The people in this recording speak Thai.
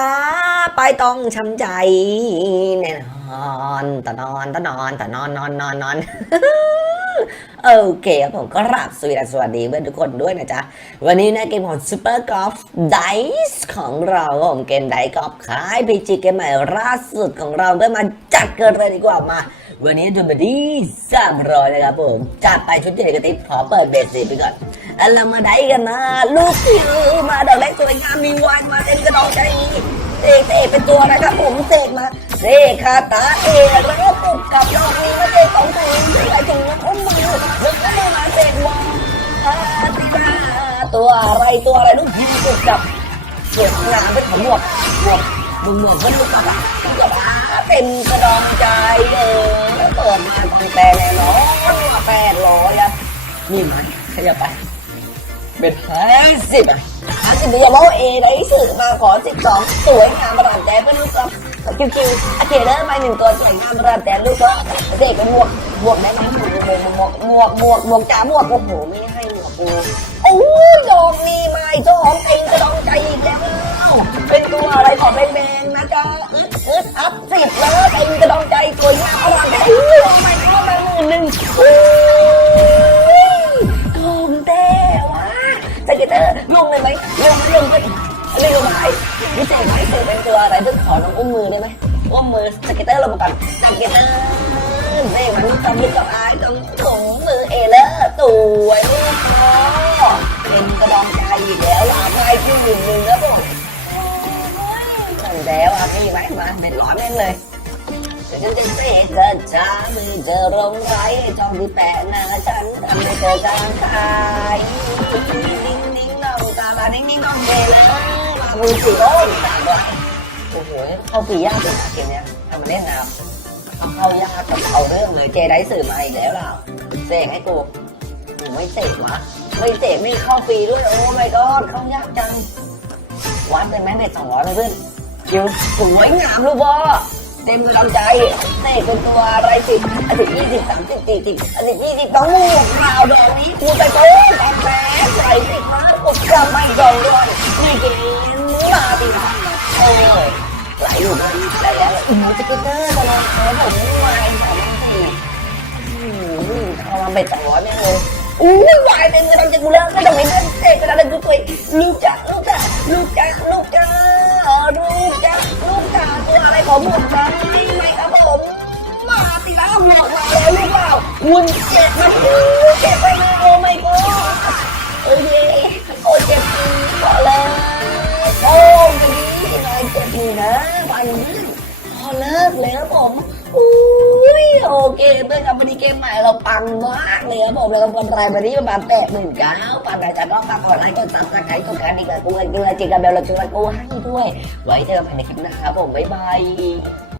า ไปต้องช้ำใจแน่นอนตะนอนตะนอนตะนอนนอนนอนนอนโอเคครับผมก็รับสวีดัสสวัสดีเพื่อนทุกคนด้วยนะจ๊ะ วันนี้นะเกมของ Super Golf Dice ของเราครับผมเกมไดกอล์ฟขายพีจีเกมใหม่ล่าสุดของเราก็มาจัดกันเลยดีกว่ามา วันนี้ดูมาดีสามร้อยนะครับผมจัดไปชุดใหญ่กระติบขอเปิดเบสสิไปก่อน แล้วเรามาได้กันนะ ลูกคิวมาดอกเล็กสวยงามมีวันมาเต็มกระดองใจเอกเอกเป็นตัวนะครับ ผมเสกมาเสกคาตาเอกแล้วก็ปุกกับดอกนี้มาเสกสองตัวใส่ถุงน้ำอุ้มมือแล้วก็มาเสกวางติดาตัวอะไรตัวอะไรลูกยิงปุกกับเก็บงานเป็นขมวกหมวกมึงหมวกมันลูกกระบะกระบะเต็มกระดองใจเลยแล้วเปิดมาตั้งแต่แน่นอนว่าแปดร้อยอะนี่ไหมขยับไป เป็นห้าสิบห้าสิบอย่าบอกเอได้สื่อมาขอสิบสองสวยงามประหลาดแต่เป็นลูกกระคิวคิวโอเคเริ่มไปหนึ่งตัวสวยงามประหลาดแต่ลูกก็เด็กเป็นหมวกหมวกได้ไหมหมวกหมวกหมวกหมวกหมวกจ่าหมวกโอ้โหไม่ให้หมวกกูโอ้ยดอกนี่ไม่เจ้าของเต็งกระดองใจอีกแล้วเป็นตัวอะไรขอเป็นแมงนะจ๊ะอึดอึดอัพสิบเลยเป็นกระดองใจสวยงาม ลงลงไปเร็วไหมวิจัยไหมเสือเป็นตัวอะไรต้องขอน้องอุ้มมือได้ไหมอุ้มมือสเก็ตเตอร์ลงมาก่อนสเก็ตเตอร์เต้มันต้องลึกกับอายต้องถุงมือเอเลอร์สวยพอเป็นกระดองใจอีกแล้วลาไปที่หนึ่งหนึ่งแล้วพวกสั่งแล้วอะพี่ไหมมาเป็นร้อยแม่งเลยฉันจะเสกเธอช้ามือเธอลงไรจ้องที่แปะหน้าฉันทำให้เธอกลางกาย มือสีโอ้ยตาด้วยโอ้โหเข้าปียากเลยนะเกมเนี้ยทำมาเล่นนะเอาเข้ายากกับเอาเรื่องเลยเจได้สื่อมาอีกแล้วเราเสกให้กูกูไม่เสกวะไม่เสกไม่เข้าฟรีด้วยโอ้ไม่ก็เข้ายากจังวัดเป็นแม่เบ็ดสองร้อยเลยเพื่อนคิวสวยงามลูกบอเต็มกำลังใจเตะเป็นตัวอะไรสิอันสิบยี่สิบสามสิบสี่สิบอันสิบยี่สิบต้องมูกข่าวดอกนี้กูไปโต้แตกแม่ใส่สิมาปุกกำไม่ยอมด้วยนี่ แล้วอีมูสกิเตอร์ตลอดแล้วผมไม่ไหวสามสี่เอามาเบ็ดสองร้อยแม่เลยอู้ยวายเป็นกำลังจะกูแล้วไม่ต้องเห็นเล่นเตะกระดานกูตัวลูกจ้าลูกจ้าลูกจ้าลูกจ้าลูกจ้าลูกจ้าตัวอะไรของหมวกจ้าไม่ครับผมมาตีแล้วหมวกมาแล้วหรือเปล่าคุณเจ็บมันเจ็บไปเลยโอ้ไม่ก็โอ้ยโอ้เจ็บจริงพอแล้วโอ้ยดีนายเจ็บนี่นะไป พอเลิกแล้วผมอุ้ยโอเคเพื่อนกับวันนี้เกมใหม่เราปังมากเลยครับผมเรากำลังรวันนี้ประมาณแปดหมื่นเก้าปันแต่จะต้องฝากกดไลค์กดซับสไครต์กดกระดิ่งกับกูเกลือจิกกับเบลเราจุกกูให้ด้วย ไว้เจอกันในคลิปหน้าครับผมบ๊ายบาย